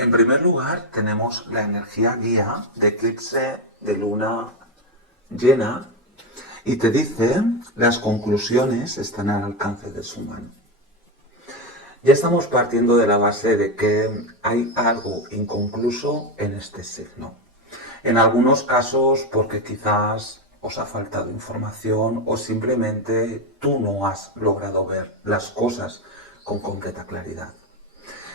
En primer lugar, tenemos la energía guía de eclipse de luna llena y te dice las conclusiones están al alcance de su mano. Ya estamos partiendo de la base de que hay algo inconcluso en este signo. En algunos casos porque quizás os ha faltado información o simplemente tú no has logrado ver las cosas con completa claridad.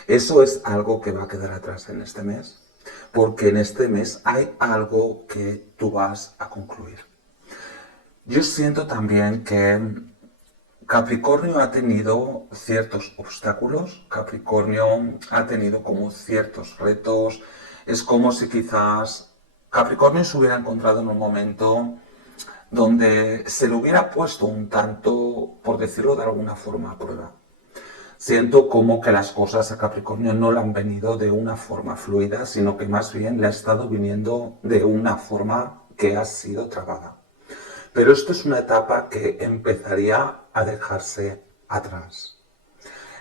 Eso es algo que va a quedar atrás en este mes, porque en este mes hay algo que tú vas a concluir. Yo siento también que Capricornio ha tenido ciertos obstáculos, Capricornio ha tenido como ciertos retos, es como si quizás Capricornio se hubiera encontrado en un momento donde se le hubiera puesto un tanto, por decirlo de alguna forma, a prueba. Siento como que las cosas a Capricornio no le han venido de una forma fluida, sino que más bien le ha estado viniendo de una forma que ha sido trabada. Pero esto es una etapa que empezaría a dejarse atrás.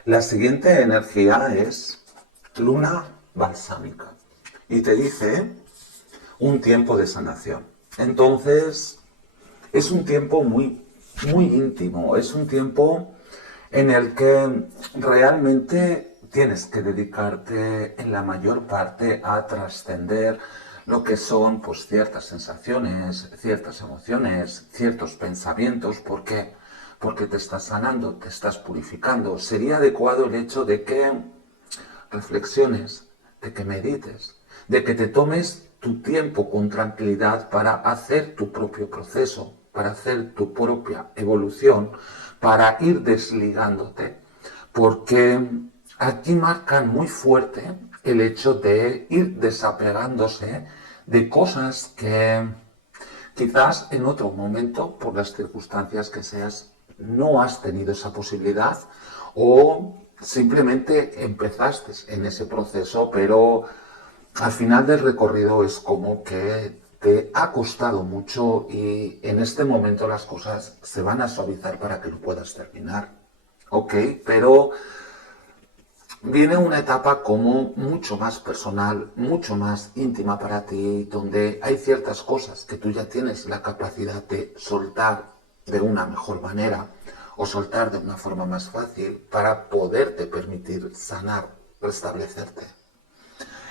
La siguiente energía es luna balsámica y te dice un tiempo de sanación. Entonces, es un tiempo muy íntimo, es un tiempo en el que realmente tienes que dedicarte en la mayor parte a trascender lo que son pues ciertas sensaciones, ciertas emociones, ciertos pensamientos, porque te estás sanando, te estás purificando. Sería adecuado el hecho de que reflexiones, de que medites, de que te tomes tu tiempo con tranquilidad para hacer tu propio proceso, para hacer tu propia evolución, para ir desligándote. Porque aquí marcan muy fuerte el hecho de ir desapegándose de cosas que quizás en otro momento, por las circunstancias que seas, no has tenido esa posibilidad o simplemente empezaste en ese proceso, pero al final del recorrido es como que te ha costado mucho y en este momento las cosas se van a suavizar para que lo puedas terminar. Ok, pero viene una etapa como mucho más personal, mucho más íntima para ti, donde hay ciertas cosas que tú ya tienes la capacidad de soltar de una mejor manera o soltar de una forma más fácil para poderte permitir sanar, restablecerte.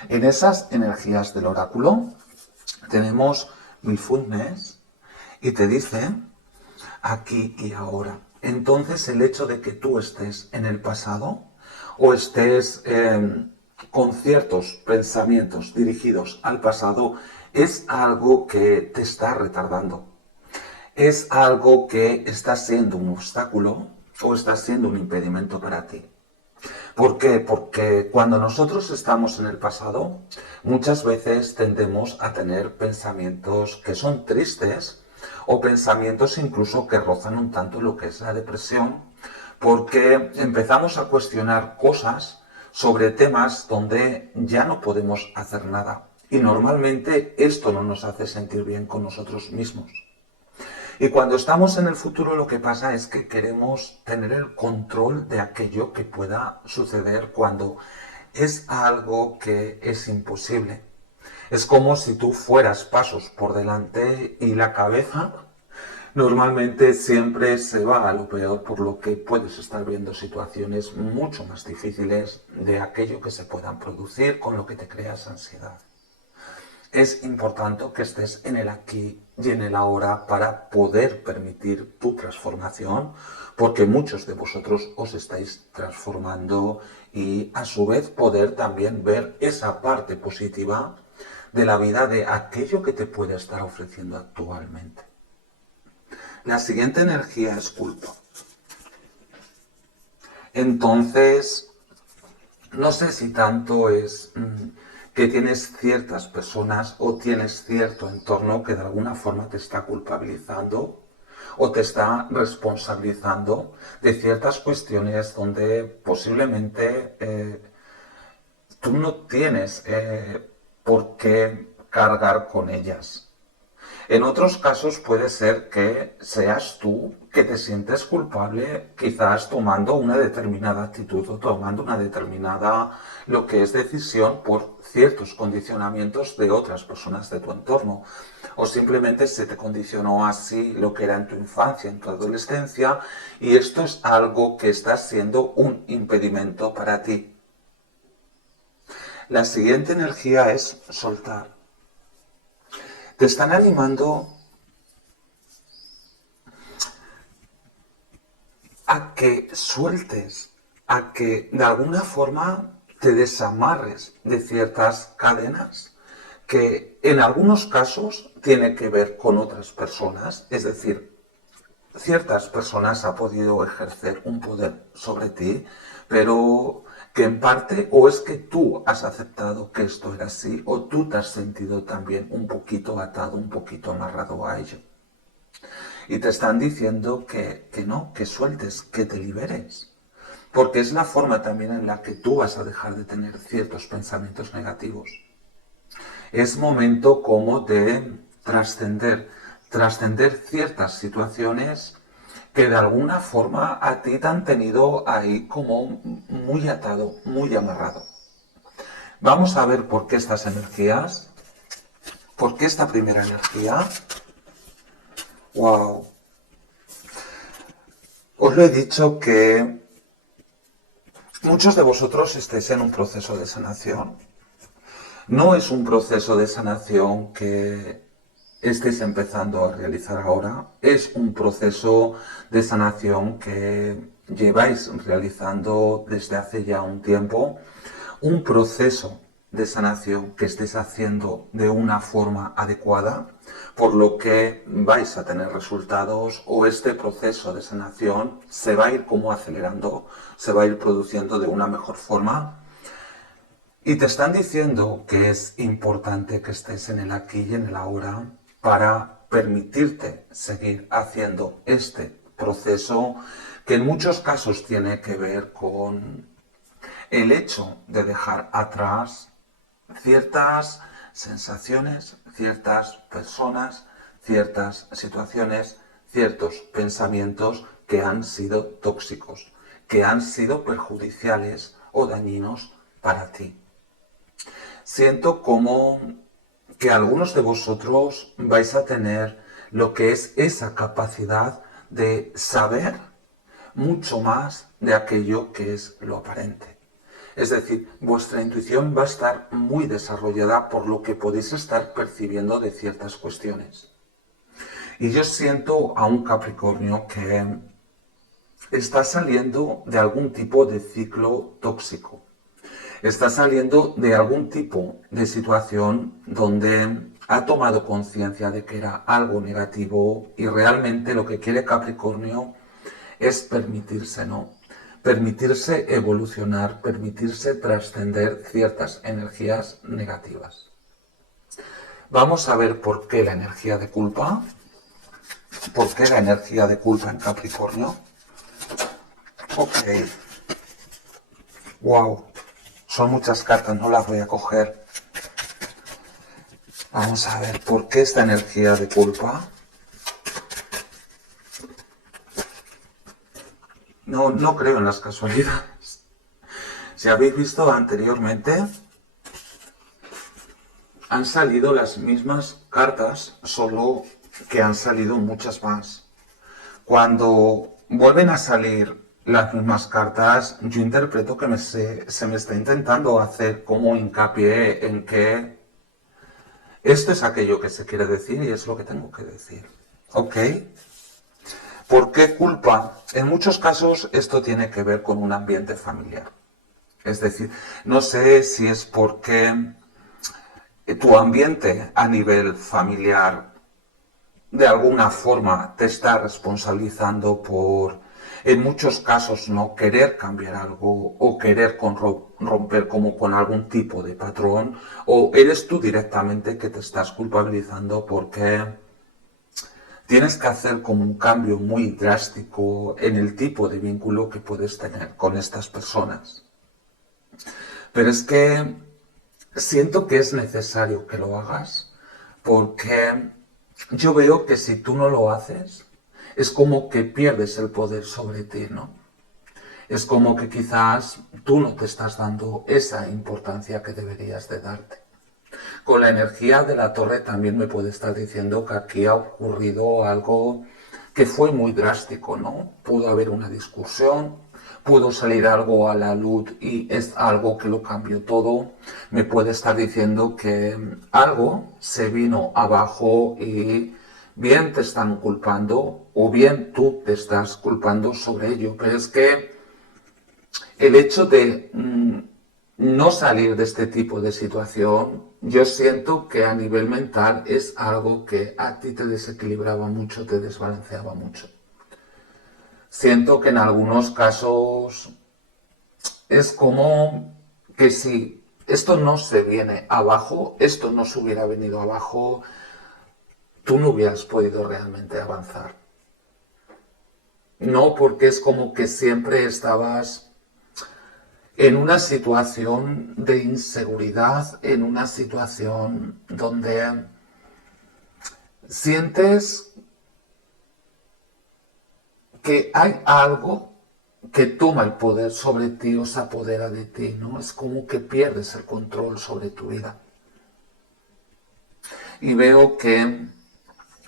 En esas energías del oráculo tenemos Mindfulness y te dice aquí y ahora. Entonces el hecho de que tú estés en el pasado o estés con ciertos pensamientos dirigidos al pasado es algo que te está retardando. Es algo que está siendo un obstáculo o está siendo un impedimento para ti. ¿Por qué? Porque cuando nosotros estamos en el pasado, muchas veces tendemos a tener pensamientos que son tristes o pensamientos incluso que rozan un tanto lo que es la depresión, porque empezamos a cuestionar cosas sobre temas donde ya no podemos hacer nada. Y normalmente esto no nos hace sentir bien con nosotros mismos. Y cuando estamos en el futuro lo que pasa es que queremos tener el control de aquello que pueda suceder cuando es algo que es imposible. Es como si tú fueras pasos por delante y la cabeza normalmente siempre se va a lo peor, por lo que puedes estar viendo situaciones mucho más difíciles de aquello que se puedan producir, con lo que te creas ansiedad. Es importante que estés en el aquí y en el ahora para poder permitir tu transformación, porque muchos de vosotros os estáis transformando y a su vez poder también ver esa parte positiva de la vida de aquello que te puede estar ofreciendo actualmente. La siguiente energía es culpa. Entonces, no sé si tanto es que tienes ciertas personas o tienes cierto entorno que de alguna forma te está culpabilizando o te está responsabilizando de ciertas cuestiones donde posiblemente tú no tienes por qué cargar con ellas. En otros casos puede ser que seas tú que te sientes culpable, quizás tomando una determinada actitud o tomando una determinada lo que es decisión por ciertos condicionamientos de otras personas de tu entorno. O simplemente se te condicionó así lo que era en tu infancia, en tu adolescencia, y esto es algo que está siendo un impedimento para ti. La siguiente energía es soltar. Te están animando a que sueltes, a que de alguna forma te desamarres de ciertas cadenas que en algunos casos tiene que ver con otras personas, es decir, ciertas personas han podido ejercer un poder sobre ti, pero que en parte o es que tú has aceptado que esto era así o tú te has sentido también un poquito atado, un poquito amarrado a ello. Y te están diciendo que no, que sueltes, que te liberes. Porque es la forma también en la que tú vas a dejar de tener ciertos pensamientos negativos. Es momento como de trascender ciertas situaciones que de alguna forma a ti te han tenido ahí como muy atado, muy amarrado. Vamos a ver por qué estas energías, por qué esta primera energía. ¡Wow! Os lo he dicho que muchos de vosotros estáis en un proceso de sanación. No es un proceso de sanación que estéis empezando a realizar ahora, es un proceso de sanación que lleváis realizando desde hace ya un tiempo, un proceso de sanación que estéis haciendo de una forma adecuada, por lo que vais a tener resultados o este proceso de sanación se va a ir como acelerando, se va a ir produciendo de una mejor forma. Y te están diciendo que es importante que estés en el aquí y en el ahora para permitirte seguir haciendo este proceso que en muchos casos tiene que ver con el hecho de dejar atrás ciertas sensaciones, ciertas personas, ciertas situaciones, ciertos pensamientos que han sido tóxicos, que han sido perjudiciales o dañinos para ti. Siento como que algunos de vosotros vais a tener lo que es esa capacidad de saber mucho más de aquello que es lo aparente. Es decir, vuestra intuición va a estar muy desarrollada por lo que podéis estar percibiendo de ciertas cuestiones. Y yo siento a un Capricornio que está saliendo de algún tipo de ciclo tóxico. Está saliendo de algún tipo de situación donde ha tomado conciencia de que era algo negativo y realmente lo que quiere Capricornio es permitirse, ¿no? Permitirse evolucionar, permitirse trascender ciertas energías negativas. Vamos a ver por qué la energía de culpa. ¿Por qué la energía de culpa en Capricornio? Ok. Wow. Son muchas cartas, no las voy a coger. Vamos a ver por qué esta energía de culpa. No creo en las casualidades. Si habéis visto anteriormente, han salido las mismas cartas, solo que han salido muchas más. Cuando vuelven a salir las mismas cartas, yo interpreto que se me está intentando hacer como hincapié en que esto es aquello que se quiere decir y es lo que tengo que decir. ¿Ok? ¿Por qué culpa? En muchos casos esto tiene que ver con un ambiente familiar. Es decir, no sé si es porque tu ambiente a nivel familiar de alguna forma te está responsabilizando por, en muchos casos, no querer cambiar algo o querer romper como con algún tipo de patrón, o eres tú directamente que te estás culpabilizando porque tienes que hacer como un cambio muy drástico en el tipo de vínculo que puedes tener con estas personas. Pero es que siento que es necesario que lo hagas porque yo veo que si tú no lo haces, es como que pierdes el poder sobre ti, ¿no? Es como que quizás tú no te estás dando esa importancia que deberías de darte. Con la energía de la torre también me puede estar diciendo que aquí ha ocurrido algo que fue muy drástico, ¿no? Pudo haber una discusión, pudo salir algo a la luz y es algo que lo cambió todo. Me puede estar diciendo que algo se vino abajo y bien te están culpando o bien tú te estás culpando sobre ello. Pero es que el hecho de no salir de este tipo de situación, yo siento que a nivel mental es algo que a ti te desequilibraba mucho, te desbalanceaba mucho. Siento que en algunos casos es como que si esto no se viene abajo, esto no se hubiera venido abajo, tú no hubieras podido realmente avanzar. No, porque es como que siempre estabas en una situación de inseguridad, en una situación donde sientes que hay algo que toma el poder sobre ti o se apodera de ti, ¿no? Es como que pierdes el control sobre tu vida. Y veo que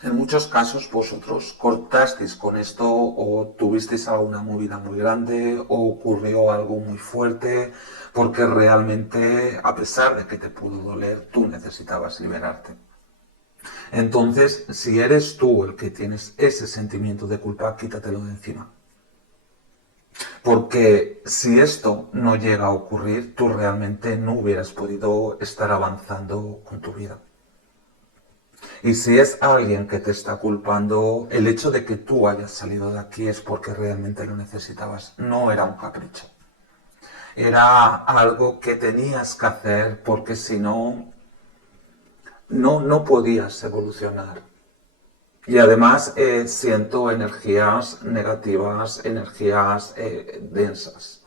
en muchos casos vosotros cortasteis con esto o tuvisteis alguna movida muy grande o ocurrió algo muy fuerte porque realmente, a pesar de que te pudo doler, tú necesitabas liberarte. Entonces, si eres tú el que tienes ese sentimiento de culpa, quítatelo de encima. Porque si esto no llega a ocurrir, tú realmente no hubieras podido estar avanzando con tu vida. Y si es alguien que te está culpando, el hecho de que tú hayas salido de aquí es porque realmente lo necesitabas. No era un capricho. Era algo que tenías que hacer porque si no, no podías evolucionar. Y además siento energías negativas, energías densas.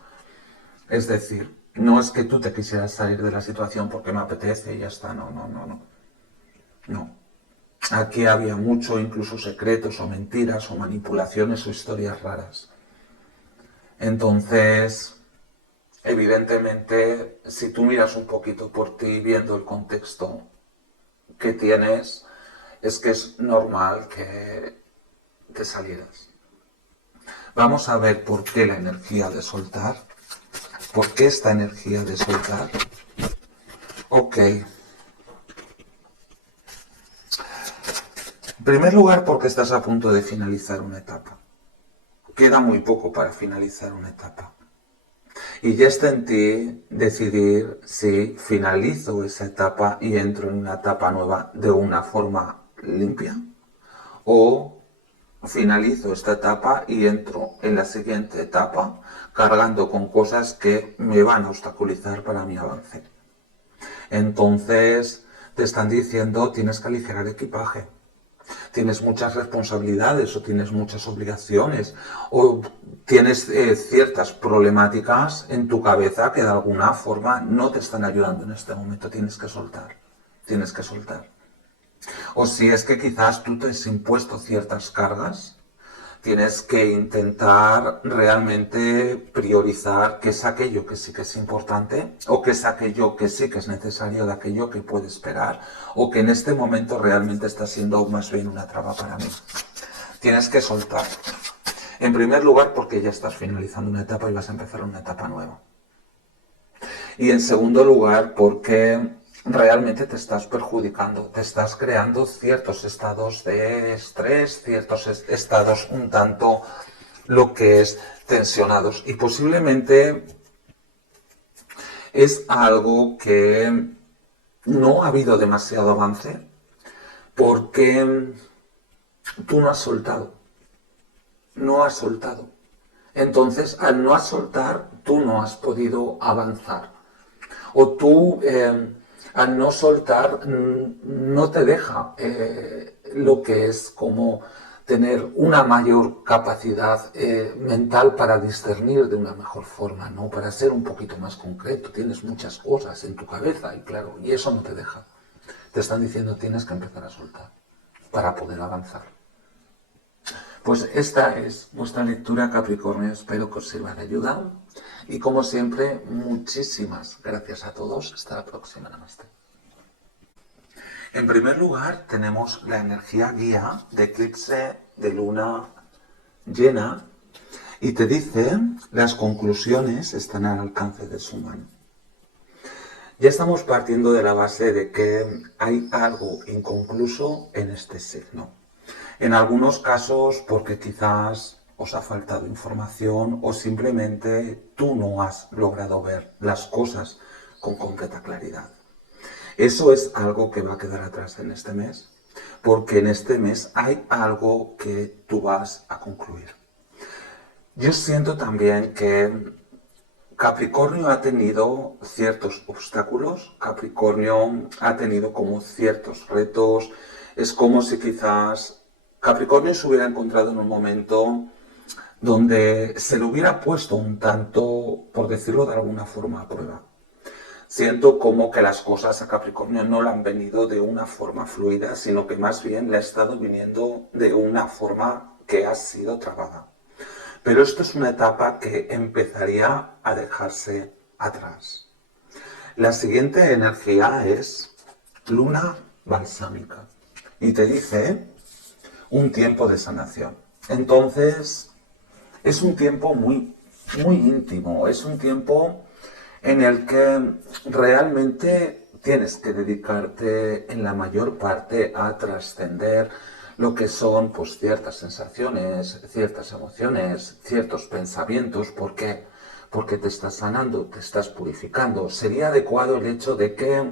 Es decir, no es que tú te quisieras salir de la situación porque me apetece y ya está. No, no, no, no. No. Aquí había mucho, incluso secretos o mentiras o manipulaciones o historias raras. Entonces, evidentemente, si tú miras un poquito por ti viendo el contexto que tienes, es que es normal que te salieras. Vamos a ver por qué la energía de soltar. ¿Por qué esta energía de soltar? Ok. En primer lugar, porque estás a punto de finalizar una etapa. Queda muy poco para finalizar una etapa. Y ya está en ti decidir si finalizo esa etapa y entro en una etapa nueva de una forma limpia o finalizo esta etapa y entro en la siguiente etapa cargando con cosas que me van a obstaculizar para mi avance. Entonces te están diciendo tienes que aligerar equipaje. Tienes muchas responsabilidades o tienes muchas obligaciones o tienes ciertas problemáticas en tu cabeza que de alguna forma no te están ayudando en este momento. Tienes que soltar. Tienes que soltar. O si es que quizás tú te has impuesto ciertas cargas, tienes que intentar realmente priorizar qué es aquello que sí que es importante o qué es aquello que sí que es necesario de aquello que puede esperar o que en este momento realmente está siendo más bien una traba para mí. Tienes que soltar. En primer lugar porque ya estás finalizando una etapa y vas a empezar una etapa nueva. Y en segundo lugar porque realmente te estás perjudicando, te estás creando ciertos estados de estrés, ciertos estados un tanto lo que es tensionados y posiblemente es algo que no ha habido demasiado avance porque tú no has soltado, no has soltado. Entonces, al no soltar, tú no has podido avanzar. O tú, al no soltar, no te deja lo que es como tener una mayor capacidad mental para discernir de una mejor forma, ¿no? Para ser un poquito más concreto. Tienes muchas cosas en tu cabeza y claro, y eso no te deja. Te están diciendo tienes que empezar a soltar. para poder avanzar. Pues esta es vuestra lectura, Capricornio. Espero que os sirva de ayuda. Y como siempre, muchísimas gracias a todos. Hasta la próxima. Namaste. En primer lugar, tenemos la energía guía de eclipse de luna llena y te dice las conclusiones están al alcance de su mano. Ya estamos partiendo de la base de que hay algo inconcluso en este signo. En algunos casos porque quizás os ha faltado información o simplemente tú no has logrado ver las cosas con completa claridad. Eso es algo que va a quedar atrás en este mes, porque en este mes hay algo que tú vas a concluir. Yo siento también que Capricornio ha tenido ciertos obstáculos, Capricornio ha tenido como ciertos retos, es como si quizás Capricornio se hubiera encontrado en un momento donde se le hubiera puesto un tanto, por decirlo de alguna forma, a prueba. Siento como que las cosas a Capricornio no le han venido de una forma fluida, sino que más bien le ha estado viniendo de una forma que ha sido trabada. Pero esto es una etapa que empezaría a dejarse atrás. La siguiente energía es luna balsámica y te dice un tiempo de sanación. Entonces, es un tiempo muy íntimo, es un tiempo en el que realmente tienes que dedicarte en la mayor parte a trascender lo que son pues ciertas sensaciones, ciertas emociones, ciertos pensamientos. ¿Por qué? Porque te estás sanando, te estás purificando. Sería adecuado el hecho de que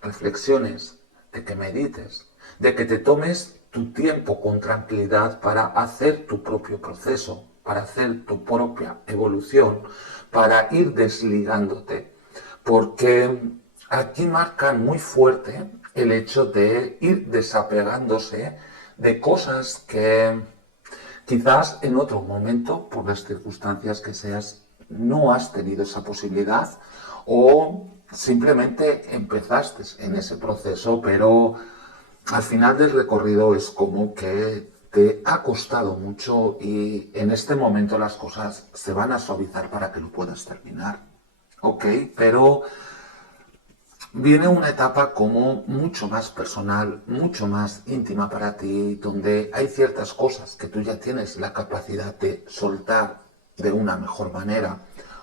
reflexiones, de que medites, de que te tomes tu tiempo con tranquilidad para hacer tu propio proceso, para hacer tu propia evolución, para ir desligándote. Porque aquí marcan muy fuerte el hecho de ir desapegándose de cosas que quizás en otro momento, por las circunstancias que seas, no has tenido esa posibilidad o simplemente empezaste en ese proceso, pero al final del recorrido es como que te ha costado mucho y en este momento las cosas se van a suavizar para que lo puedas terminar. ¿Ok? Pero viene una etapa como mucho más personal, mucho más íntima para ti, donde hay ciertas cosas que tú ya tienes la capacidad de soltar de una mejor manera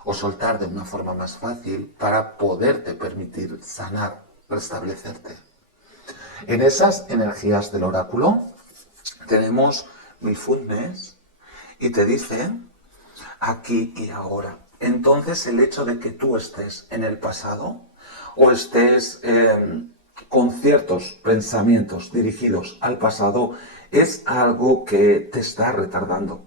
o soltar de una forma más fácil para poderte permitir sanar, restablecerte. En esas energías del oráculo tenemos Mindfulness y te dice aquí y ahora. Entonces el hecho de que tú estés en el pasado o estés con ciertos pensamientos dirigidos al pasado es algo que te está retardando.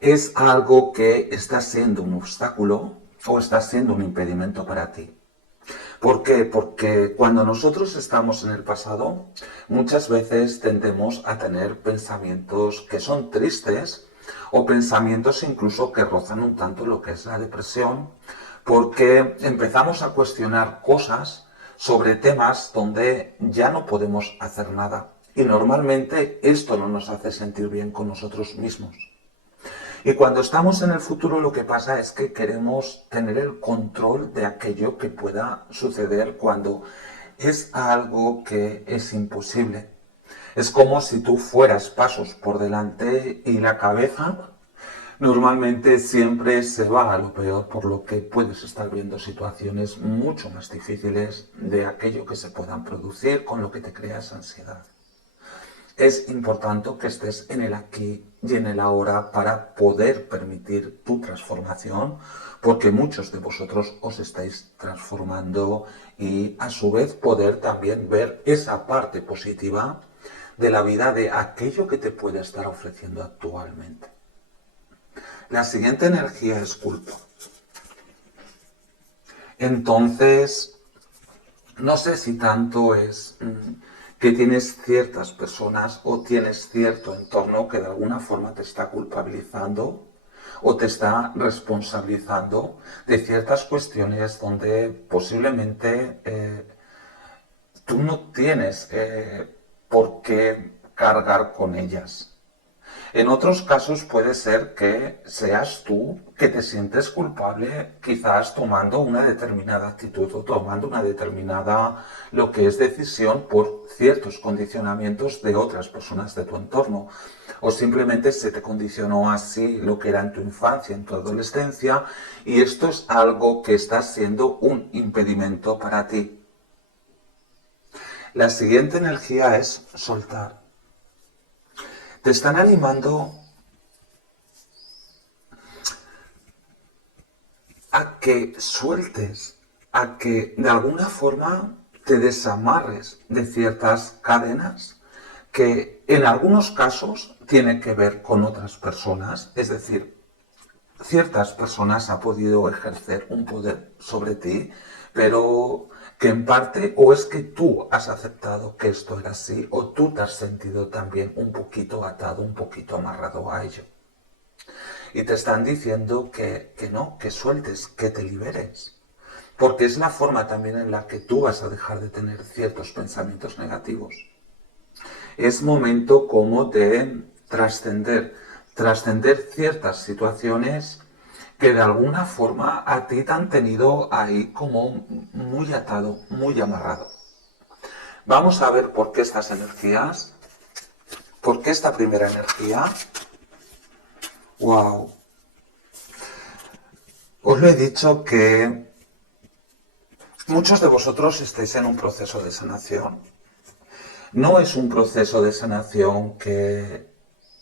Es algo que está siendo un obstáculo o está siendo un impedimento para ti. ¿Por qué? Porque cuando nosotros estamos en el pasado, muchas veces tendemos a tener pensamientos que son tristes o pensamientos incluso que rozan un tanto lo que es la depresión, porque empezamos a cuestionar cosas sobre temas donde ya no podemos hacer nada. Y normalmente esto no nos hace sentir bien con nosotros mismos. Y cuando estamos en el futuro lo que pasa es que queremos tener el control de aquello que pueda suceder cuando es algo que es imposible. Es como si tú fueras pasos por delante y la cabeza normalmente siempre se va a lo peor, por lo que puedes estar viendo situaciones mucho más difíciles de aquello que se puedan producir, con lo que te creas ansiedad. Es importante que estés en el aquí y en el ahora para poder permitir tu transformación, porque muchos de vosotros os estáis transformando y a su vez poder también ver esa parte positiva de la vida, de aquello que te puede estar ofreciendo actualmente. La siguiente energía es culpa. Entonces, no sé si tanto es que tienes ciertas personas o tienes cierto entorno que de alguna forma te está culpabilizando o te está responsabilizando de ciertas cuestiones donde posiblemente tú no tienes por qué cargar con ellas. En otros casos puede ser que seas tú que te sientes culpable quizás tomando una determinada actitud o tomando una determinada lo que es decisión por ciertos condicionamientos de otras personas de tu entorno. O simplemente se te condicionó así lo que era en tu infancia, en tu adolescencia, y esto es algo que está siendo un impedimento para ti. La siguiente energía es soltar. Te están animando a que sueltes, a que de alguna forma te desamarres de ciertas cadenas que en algunos casos tienen que ver con otras personas, es decir, ciertas personas han podido ejercer un poder sobre ti, pero que en parte o es que tú has aceptado que esto era así o tú te has sentido también un poquito atado, un poquito amarrado a ello. Y te están diciendo que no, que sueltes, que te liberes. Porque es la forma también en la que tú vas a dejar de tener ciertos pensamientos negativos. Es momento como de trascender ciertas situaciones que de alguna forma a ti te han tenido ahí como muy atado, muy amarrado. Vamos a ver por qué estas energías, por qué esta primera energía. ¡Wow! Os lo he dicho que muchos de vosotros estáis en un proceso de sanación. No es un proceso de sanación que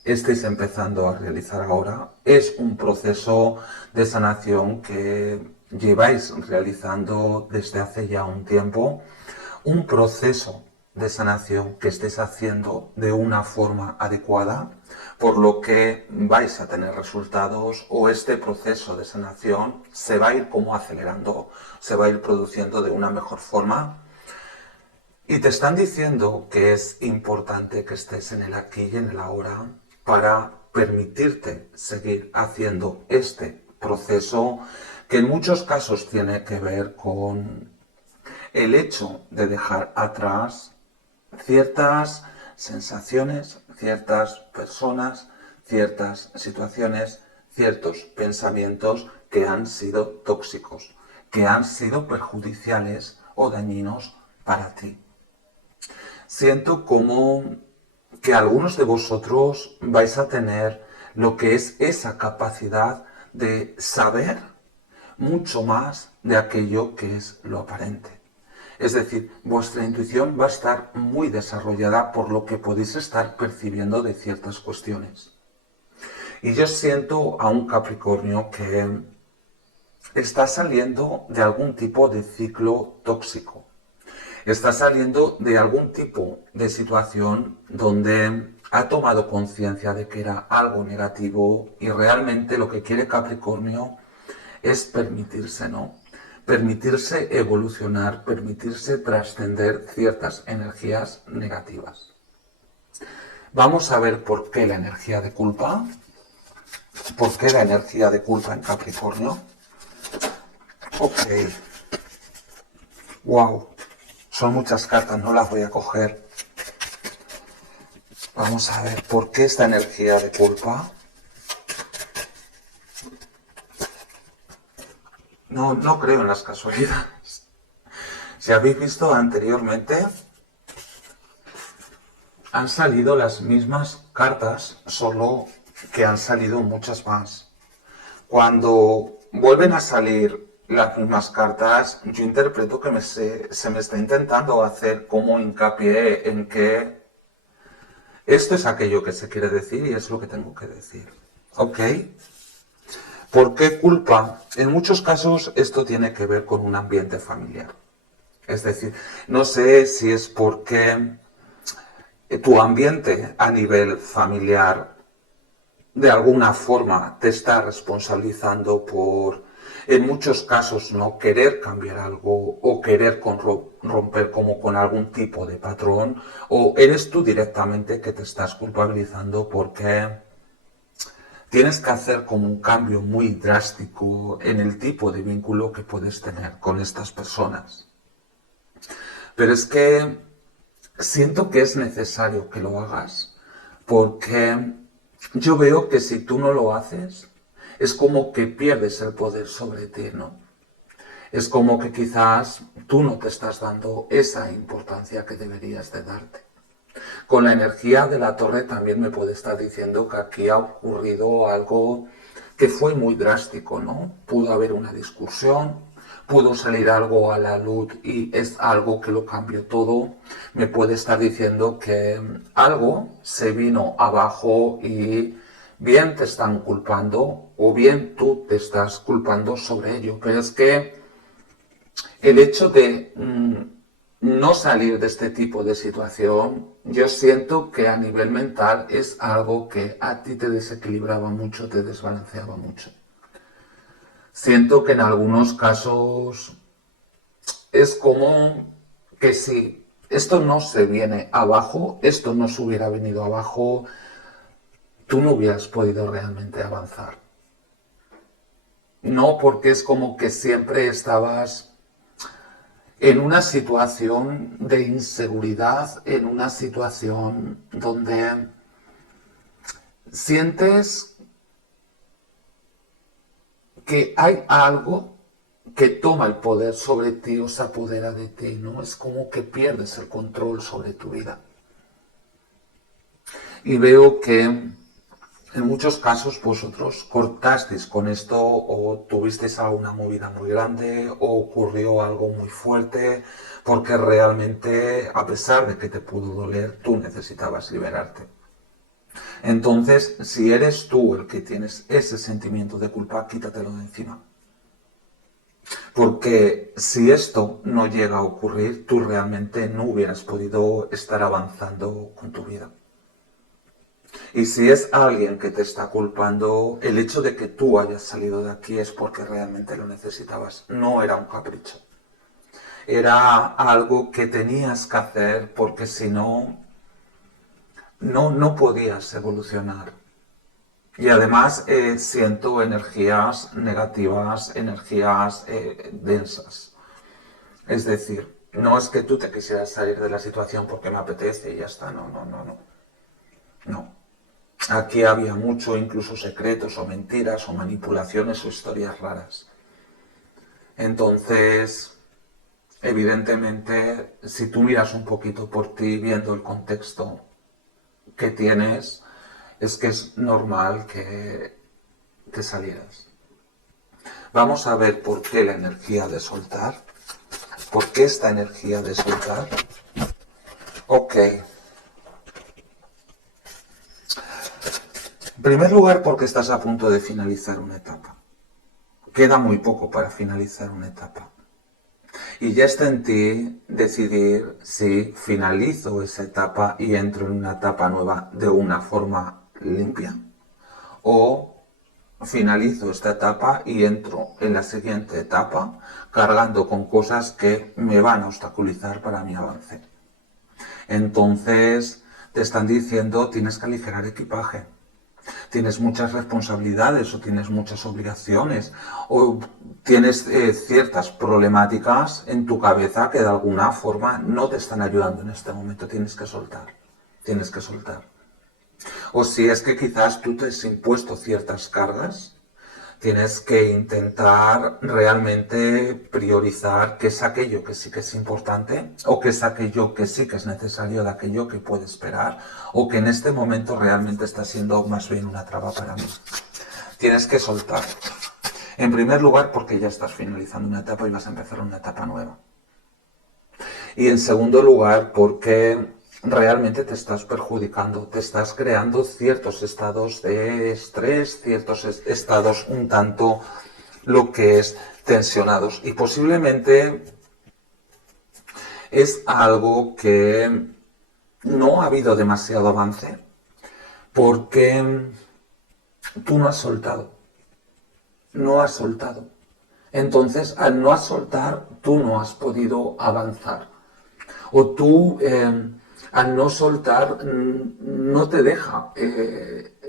estéis empezando a realizar ahora, es un proceso de sanación que lleváis realizando desde hace ya un tiempo, un proceso de sanación que estéis haciendo de una forma adecuada, por lo que vais a tener resultados o este proceso de sanación se va a ir como acelerando, se va a ir produciendo de una mejor forma. Y te están diciendo que es importante que estés en el aquí y en el ahora para permitirte seguir haciendo este proceso que en muchos casos tiene que ver con el hecho de dejar atrás ciertas sensaciones, ciertas personas, ciertas situaciones, ciertos pensamientos que han sido tóxicos, que han sido perjudiciales o dañinos para ti. Siento como que algunos de vosotros vais a tener lo que es esa capacidad de saber mucho más de aquello que es lo aparente. Es decir, vuestra intuición va a estar muy desarrollada por lo que podéis estar percibiendo de ciertas cuestiones. Y yo siento a un Capricornio que está saliendo de algún tipo de ciclo tóxico. Está saliendo de algún tipo de situación donde ha tomado conciencia de que era algo negativo y realmente lo que quiere Capricornio es permitirse, ¿no? Permitirse evolucionar, permitirse trascender ciertas energías negativas. Vamos a ver por qué la energía de culpa. ¿Por qué la energía de culpa en Capricornio? Ok. Wow. Son muchas cartas, no las voy a coger. Vamos a ver por qué esta energía de culpa. No creo en las casualidades. Si habéis visto anteriormente, han salido las mismas cartas, solo que han salido muchas más. Cuando vuelven a salir las mismas cartas, yo interpreto que se me está intentando hacer como hincapié en que esto es aquello que se quiere decir y es lo que tengo que decir. ¿Ok? ¿Por qué culpa? En muchos casos esto tiene que ver con un ambiente familiar. Es decir, no sé si es porque tu ambiente a nivel familiar de alguna forma te está responsabilizando por, en muchos casos, no querer cambiar algo o querer romper como con algún tipo de patrón, o eres tú directamente que te estás culpabilizando porque tienes que hacer como un cambio muy drástico en el tipo de vínculo que puedes tener con estas personas. Pero es que siento que es necesario que lo hagas, porque yo veo que si tú no lo haces, es como que pierdes el poder sobre ti, ¿no? Es como que quizás tú no te estás dando esa importancia que deberías de darte. Con la energía de la torre también me puede estar diciendo que aquí ha ocurrido algo que fue muy drástico, ¿no? Pudo haber una discusión, pudo salir algo a la luz y es algo que lo cambió todo. Me puede estar diciendo que algo se vino abajo y bien te están culpando o bien tú te estás culpando sobre ello. Pero es que el hecho de no salir de este tipo de situación, yo siento que a nivel mental es algo que a ti te desequilibraba mucho, te desbalanceaba mucho. Siento que en algunos casos es como que si esto no se viene abajo, esto no se hubiera venido abajo, tú no hubieras podido realmente avanzar. No, porque es como que siempre estabas en una situación de inseguridad, en una situación donde sientes que hay algo que toma el poder sobre ti o se apodera de ti, ¿no? Es como que pierdes el control sobre tu vida. Y veo que en muchos casos vosotros cortasteis con esto o tuvisteis alguna movida muy grande o ocurrió algo muy fuerte porque realmente, a pesar de que te pudo doler, tú necesitabas liberarte. Entonces, si eres tú el que tienes ese sentimiento de culpa, quítatelo de encima. Porque si esto no llega a ocurrir, tú realmente no hubieras podido estar avanzando con tu vida. Y si es alguien que te está culpando, el hecho de que tú hayas salido de aquí es porque realmente lo necesitabas. No era un capricho. Era algo que tenías que hacer porque si no, no podías evolucionar. Y además siento energías negativas, energías densas. Es decir, no es que tú te quisieras salir de la situación porque me apetece y ya está. No. No. Aquí había mucho, incluso secretos o mentiras o manipulaciones o historias raras. Entonces, evidentemente, si tú miras un poquito por ti, viendo el contexto que tienes, es que es normal que te salieras. Vamos a ver por qué la energía de soltar. ¿Por qué esta energía de soltar? Ok. En primer lugar, porque estás a punto de finalizar una etapa. Queda muy poco para finalizar una etapa. Y ya está en ti decidir si finalizo esa etapa y entro en una etapa nueva de una forma limpia. O finalizo esta etapa y entro en la siguiente etapa cargando con cosas que me van a obstaculizar para mi avance. Entonces te están diciendo tienes que aligerar equipaje. Tienes muchas responsabilidades o tienes muchas obligaciones o tienes ciertas problemáticas en tu cabeza que de alguna forma no te están ayudando en este momento. Tienes que soltar. Tienes que soltar. O si es que quizás tú te has impuesto ciertas cargas, tienes que intentar realmente priorizar qué es aquello que sí que es importante o qué es aquello que sí que es necesario de aquello que puede esperar o que en este momento realmente está siendo más bien una traba para mí. Tienes que soltar. En primer lugar porque ya estás finalizando una etapa y vas a empezar una etapa nueva. Y en segundo lugar porque realmente te estás perjudicando, te estás creando ciertos estados de estrés, ciertos estados un tanto lo que es tensionados. Y posiblemente es algo que no ha habido demasiado avance porque tú no has soltado. No has soltado. Entonces, al no soltar, tú no has podido avanzar. O tú, al no soltar, no te deja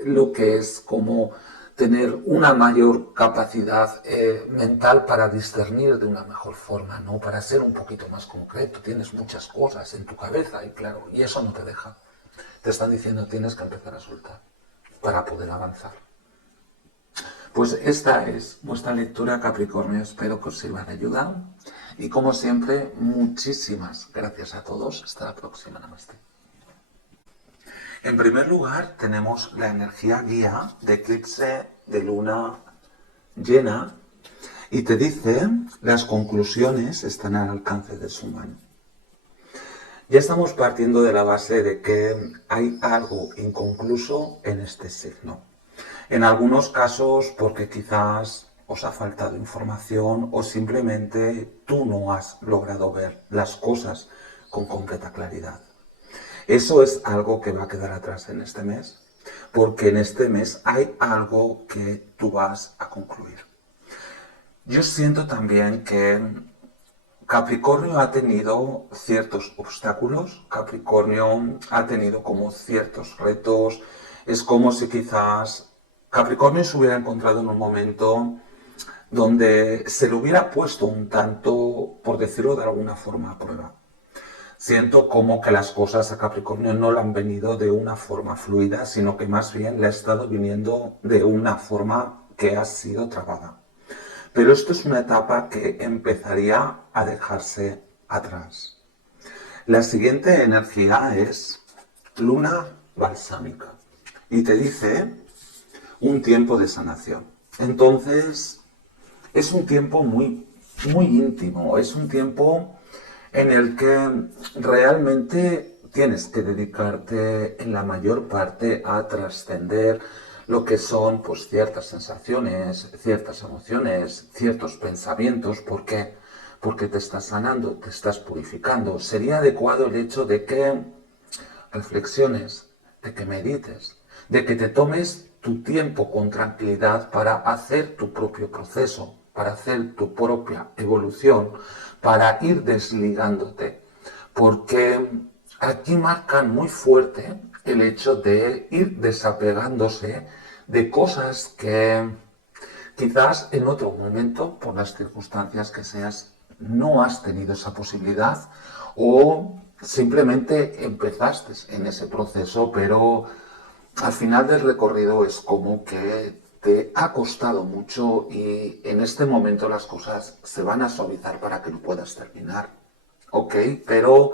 lo que es como tener una mayor capacidad mental para discernir de una mejor forma, ¿no? Para ser un poquito más concreto. Tienes muchas cosas en tu cabeza y claro, y eso no te deja. Te están diciendo tienes que empezar a soltar para poder avanzar. Pues esta es vuestra lectura, Capricornio. Espero que os sirva de ayuda. Y como siempre, muchísimas gracias a todos. Hasta la próxima. Namaste. En primer lugar, tenemos la energía guía de eclipse de luna llena y te dice las conclusiones están al alcance de su mano. Ya estamos partiendo de la base de que hay algo inconcluso en este signo. En algunos casos porque quizás os ha faltado información o simplemente tú no has logrado ver las cosas con completa claridad. Eso es algo que va a quedar atrás en este mes, porque en este mes hay algo que tú vas a concluir. Yo siento también que Capricornio ha tenido ciertos obstáculos, Capricornio ha tenido como ciertos retos, es como si quizás Capricornio se hubiera encontrado en un momento donde se le hubiera puesto un tanto, por decirlo de alguna forma, a prueba. Siento como que las cosas a Capricornio no le han venido de una forma fluida, sino que más bien le ha estado viniendo de una forma que ha sido trabada. Pero esto es una etapa que empezaría a dejarse atrás. La siguiente energía es luna balsámica y te dice un tiempo de sanación. Entonces, es un tiempo muy íntimo, es un tiempo en el que realmente tienes que dedicarte en la mayor parte a trascender lo que son pues ciertas sensaciones, ciertas emociones, ciertos pensamientos. ¿Por qué? Porque te estás sanando, te estás purificando. Sería adecuado el hecho de que reflexiones, de que medites, de que te tomes tu tiempo con tranquilidad para hacer tu propio proceso, para hacer tu propia evolución, para ir desligándote. Porque aquí marcan muy fuerte el hecho de ir desapegándose de cosas que quizás en otro momento, por las circunstancias que seas, no has tenido esa posibilidad o simplemente empezaste en ese proceso, pero al final del recorrido es como que te ha costado mucho y en este momento las cosas se van a suavizar para que lo puedas terminar. Ok, pero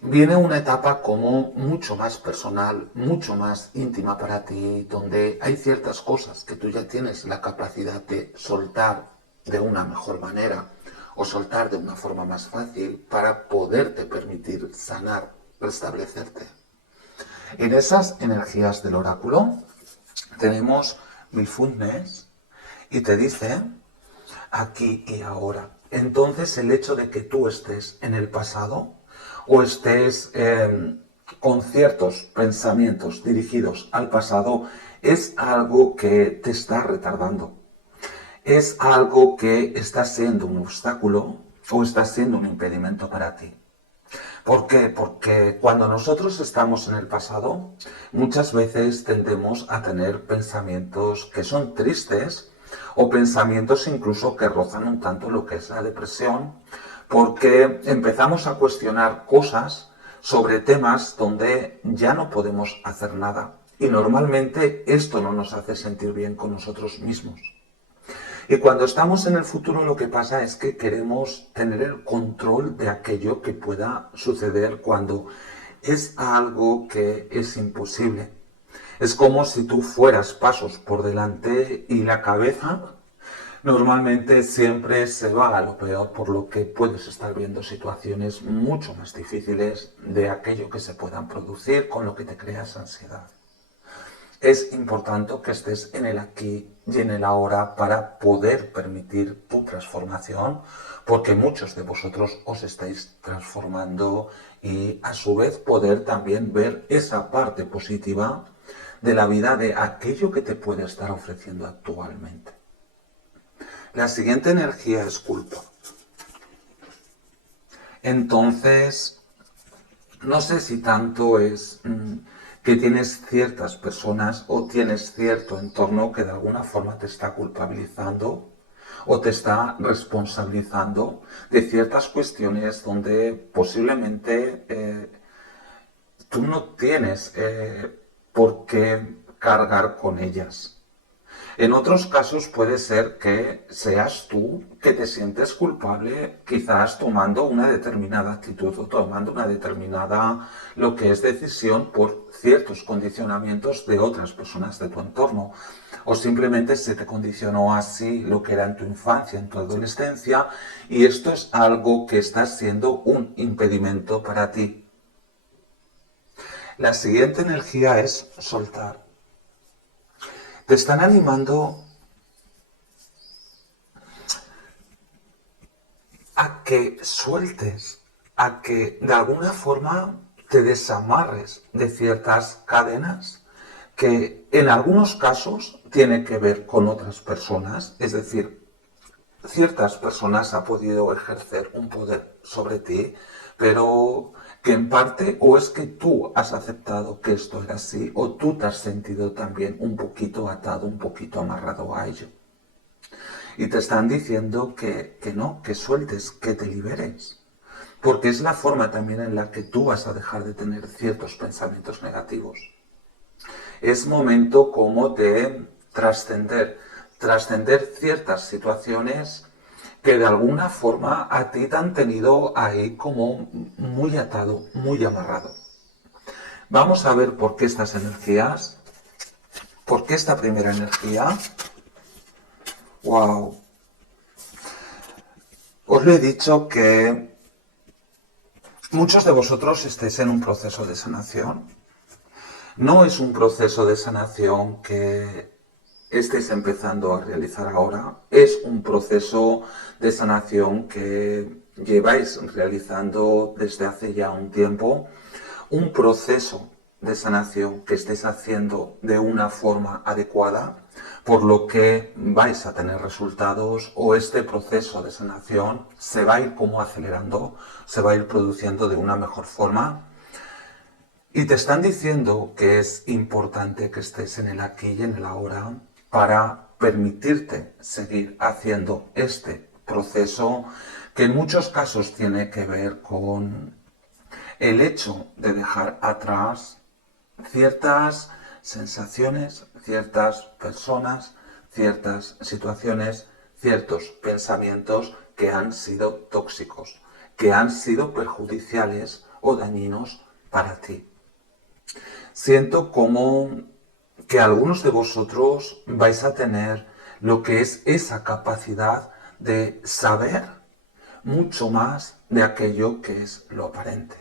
viene una etapa como mucho más personal, mucho más íntima para ti, donde hay ciertas cosas que tú ya tienes la capacidad de soltar de una mejor manera o soltar de una forma más fácil para poderte permitir sanar, restablecerte. En esas energías del oráculo tenemos Mindfulness y te dice aquí y ahora. Entonces el hecho de que tú estés en el pasado o estés con ciertos pensamientos dirigidos al pasado es algo que te está retardando. Es algo que está siendo un obstáculo o está siendo un impedimento para ti. ¿Por qué? Porque cuando nosotros estamos en el pasado, muchas veces tendemos a tener pensamientos que son tristes o pensamientos incluso que rozan un tanto lo que es la depresión, porque empezamos a cuestionar cosas sobre temas donde ya no podemos hacer nada. Y normalmente esto no nos hace sentir bien con nosotros mismos. Y cuando estamos en el futuro lo que pasa es que queremos tener el control de aquello que pueda suceder cuando es algo que es imposible. Es como si tú fueras pasos por delante y la cabeza normalmente siempre se va a lo peor, por lo que puedes estar viendo situaciones mucho más difíciles de aquello que se puedan producir, con lo que te creas ansiedad. Es importante que estés en el aquí y en el ahora para poder permitir tu transformación, porque muchos de vosotros os estáis transformando y a su vez poder también ver esa parte positiva de la vida, de aquello que te puede estar ofreciendo actualmente. La siguiente energía es culpa. Entonces, no sé si tanto es que tienes ciertas personas o tienes cierto entorno que de alguna forma te está culpabilizando o te está responsabilizando de ciertas cuestiones donde posiblemente tú no tienes por qué cargar con ellas. En otros casos puede ser que seas tú que te sientes culpable, quizás tomando una determinada actitud o tomando una determinada lo que es decisión por ciertos condicionamientos de otras personas de tu entorno. O simplemente se te condicionó así lo que era en tu infancia, en tu adolescencia, y esto es algo que está siendo un impedimento para ti. La siguiente energía es soltar. Te están animando a que sueltes, a que de alguna forma te desamarres de ciertas cadenas que en algunos casos tiene que ver con otras personas, es decir, ciertas personas han podido ejercer un poder sobre ti, pero que en parte o es que tú has aceptado que esto era así o tú te has sentido también un poquito atado, un poquito amarrado a ello. Y te están diciendo que no, que sueltes, que te liberes. Porque es la forma también en la que tú vas a dejar de tener ciertos pensamientos negativos. Es momento como de trascender ciertas situaciones que de alguna forma a ti te han tenido ahí como muy atado, muy amarrado. Vamos a ver por qué estas energías, por qué esta primera energía. ¡Wow! Os lo he dicho que muchos de vosotros estéis en un proceso de sanación. No es un proceso de sanación que estéis empezando a realizar ahora. Es un proceso de sanación que lleváis realizando desde hace ya un tiempo. Un proceso de sanación que estéis haciendo de una forma adecuada, por lo que vais a tener resultados o este proceso de sanación se va a ir como acelerando, se va a ir produciendo de una mejor forma. Y te están diciendo que es importante que estés en el aquí y en el ahora para permitirte seguir haciendo este proceso que en muchos casos tiene que ver con el hecho de dejar atrás ciertas sensaciones, ciertas personas, ciertas situaciones, ciertos pensamientos que han sido tóxicos, que han sido perjudiciales o dañinos para ti. Siento como que algunos de vosotros vais a tener lo que es esa capacidad de saber mucho más de aquello que es lo aparente.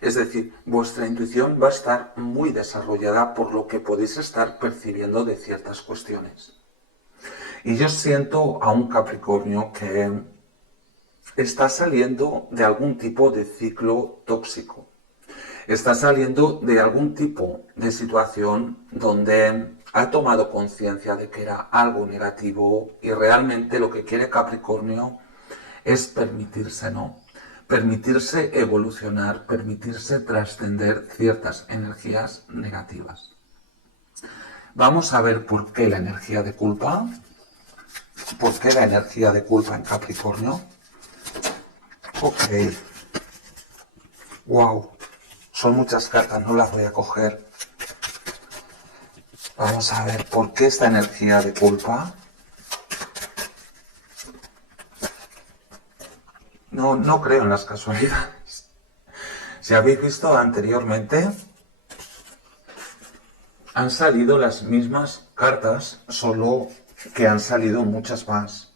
Es decir, vuestra intuición va a estar muy desarrollada por lo que podéis estar percibiendo de ciertas cuestiones. Y yo siento a un Capricornio que está saliendo de algún tipo de ciclo tóxico. Está saliendo de algún tipo de situación donde ha tomado conciencia de que era algo negativo y realmente lo que quiere Capricornio es permitirse, ¿no? Permitirse evolucionar, permitirse trascender ciertas energías negativas. Vamos a ver por qué la energía de culpa. ¿Por qué la energía de culpa en Capricornio? Ok. Wow. Son muchas cartas, no las voy a coger. Vamos a ver por qué esta energía de culpa. No creo en las casualidades. Si habéis visto anteriormente, han salido las mismas cartas, solo que han salido muchas más.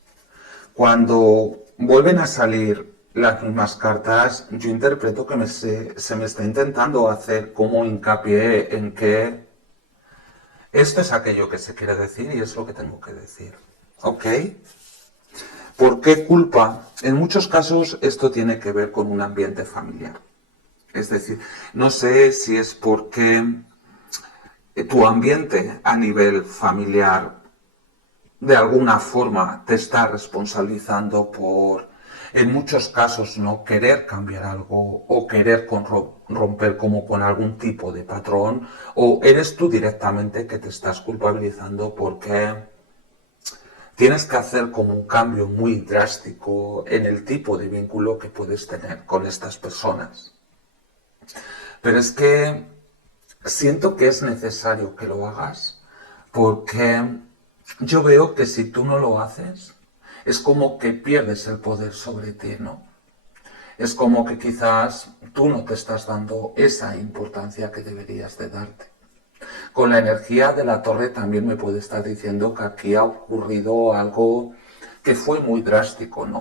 Cuando vuelven a salir las mismas cartas, yo interpreto que se me está intentando hacer como hincapié en que esto es aquello que se quiere decir y es lo que tengo que decir. ¿Ok? ¿Por qué culpa? En muchos casos esto tiene que ver con un ambiente familiar. Es decir, no sé si es porque tu ambiente a nivel familiar de alguna forma te está responsabilizando por en muchos casos no querer cambiar algo o querer romper como con algún tipo de patrón, o eres tú directamente que te estás culpabilizando porque tienes que hacer como un cambio muy drástico en el tipo de vínculo que puedes tener con estas personas. Pero es que siento que es necesario que lo hagas porque yo veo que si tú no lo haces, es como que pierdes el poder sobre ti, ¿no? Es como que quizás tú no te estás dando esa importancia que deberías de darte. Con la energía de la torre también me puede estar diciendo que aquí ha ocurrido algo que fue muy drástico, ¿no?